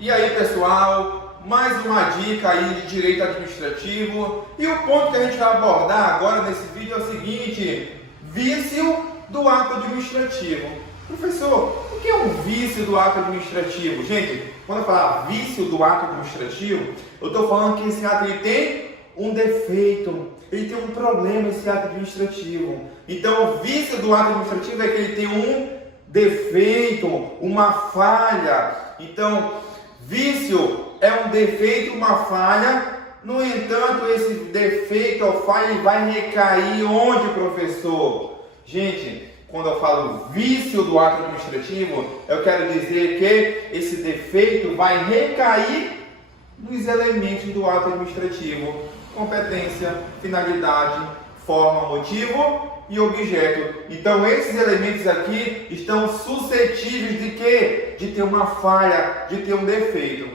E aí, pessoal, mais uma dica aí de direito administrativo. E o ponto que a gente vai abordar agora nesse vídeo é o seguinte: vício do ato administrativo. Professor, o que é um vício do ato administrativo? Gente, quando eu falar vício do ato administrativo, eu estou falando que esse ato ele tem um defeito, ele tem um problema, esse ato administrativo. Então, o vício do ato administrativo é que ele tem um defeito, uma falha. Então, vício é um defeito, uma falha. No entanto, esse defeito ou falha ele vai recair onde, professor? Gente, quando eu falo vício do ato administrativo, eu quero dizer que esse defeito vai recair nos elementos do ato administrativo: competência, finalidade, forma, motivo e objeto. Então esses elementos aqui estão suscetíveis de quê? De ter uma falha, de ter um defeito.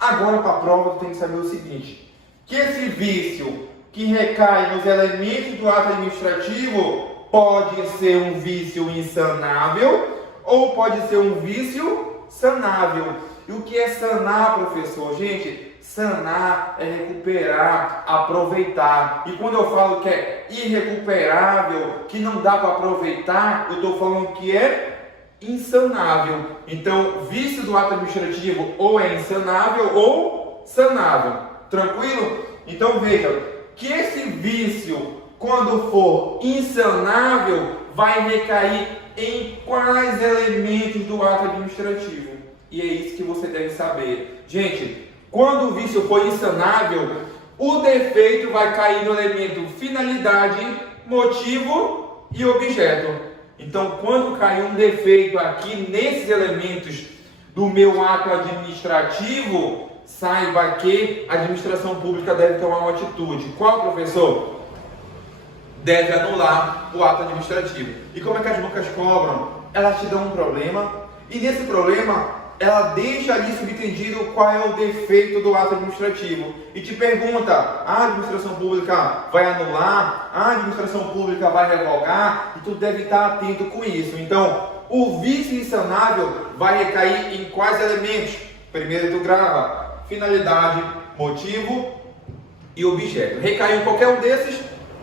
Agora, para a prova, tu tem que saber o seguinte: que esse vício que recai nos elementos do ato administrativo pode ser um vício insanável ou pode ser um vício sanável. E o que é sanar, professor? Gente, sanar é recuperar, aproveitar. E quando eu falo que é irrecuperável, que não dá para aproveitar, eu estou falando que é insanável. Então, vício do ato administrativo ou é insanável ou sanável. Tranquilo? Então veja que esse vício, quando for insanável, vai recair em quais elementos do ato administrativo? E é isso que você deve saber. Gente, quando o vício for insanável, o defeito vai cair no elemento finalidade, motivo e objeto. Então, quando cair um defeito aqui nesses elementos do meu ato administrativo, saiba que a administração pública deve tomar uma atitude. Qual, professor? Deve anular o ato administrativo. E como é que as bancas cobram? Elas te dão um problema e nesse problema ela deixa ali subentendido qual é o defeito do ato administrativo e te pergunta: a administração pública vai anular? A administração pública vai revogar? E tu deve estar atento com isso. Então, o vício insanável vai recair em quais elementos? Primeiro tu grava: finalidade, motivo e objeto. Recaiu em qualquer um desses,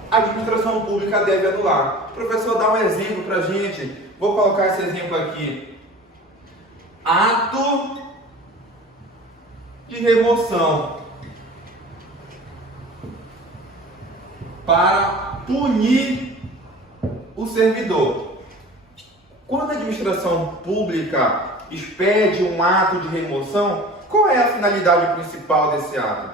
a administração pública deve anular. Professor, dá um exemplo para a gente. Vou colocar esse exemplo aqui: ato de remoção para punir o servidor. Quando a administração pública expede um ato de remoção, qual é a finalidade principal desse ato?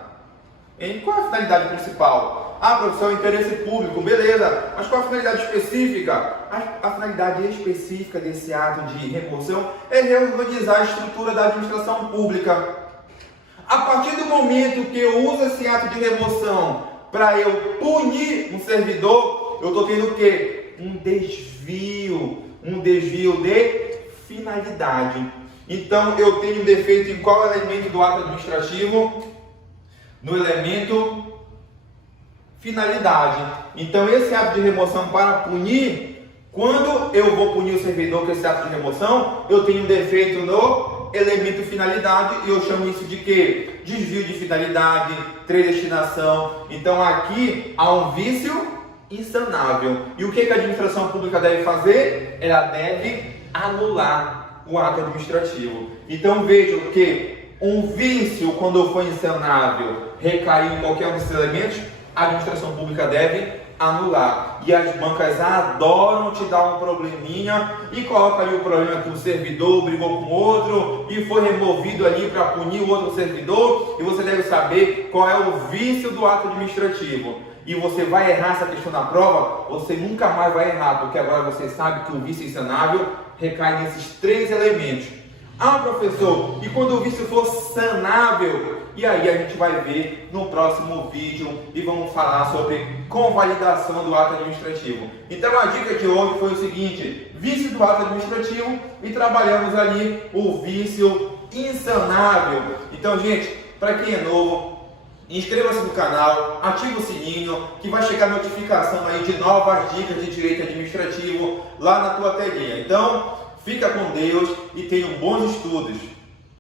Qual é a finalidade principal? Ah, professor, interesse público, beleza. Mas qual a finalidade específica? A finalidade específica desse ato de remoção é reorganizar a estrutura da administração pública. A partir do momento que eu uso esse ato de remoção para eu punir um servidor, eu estou tendo o quê? Um desvio de finalidade. Então, eu tenho um defeito em qual elemento do ato administrativo? No elemento finalidade. Então, esse ato de remoção para punir, quando eu vou punir o servidor com esse ato de remoção, eu tenho um defeito no elemento finalidade e eu chamo isso de quê? Desvio de finalidade, predestinação. Então, aqui há um vício insanável. E o que a administração pública deve fazer? Ela deve anular o ato administrativo. Então, vejam que um vício, quando for insanável, recair em qualquer um desses elementos, a administração pública deve anular. E as bancas adoram te dar um probleminha e coloca ali o problema que o servidor brigou com outro e foi removido ali para punir o outro servidor. E você deve saber qual é o vício do ato administrativo. E você vai errar essa questão na prova, você nunca mais vai errar, porque agora você sabe que o vício insanável recai nesses três elementos. Ah, professor, e quando o vício for sanável? E aí a gente vai ver no próximo vídeo e vamos falar sobre convalidação do ato administrativo. Então a dica de hoje foi o seguinte: vício do ato administrativo, e trabalhamos ali o vício insanável. Então, gente, para quem é novo, inscreva-se no canal, ative o sininho que vai chegar notificação aí de novas dicas de direito administrativo lá na tua telinha. Então, fica com Deus e tenham bons estudos.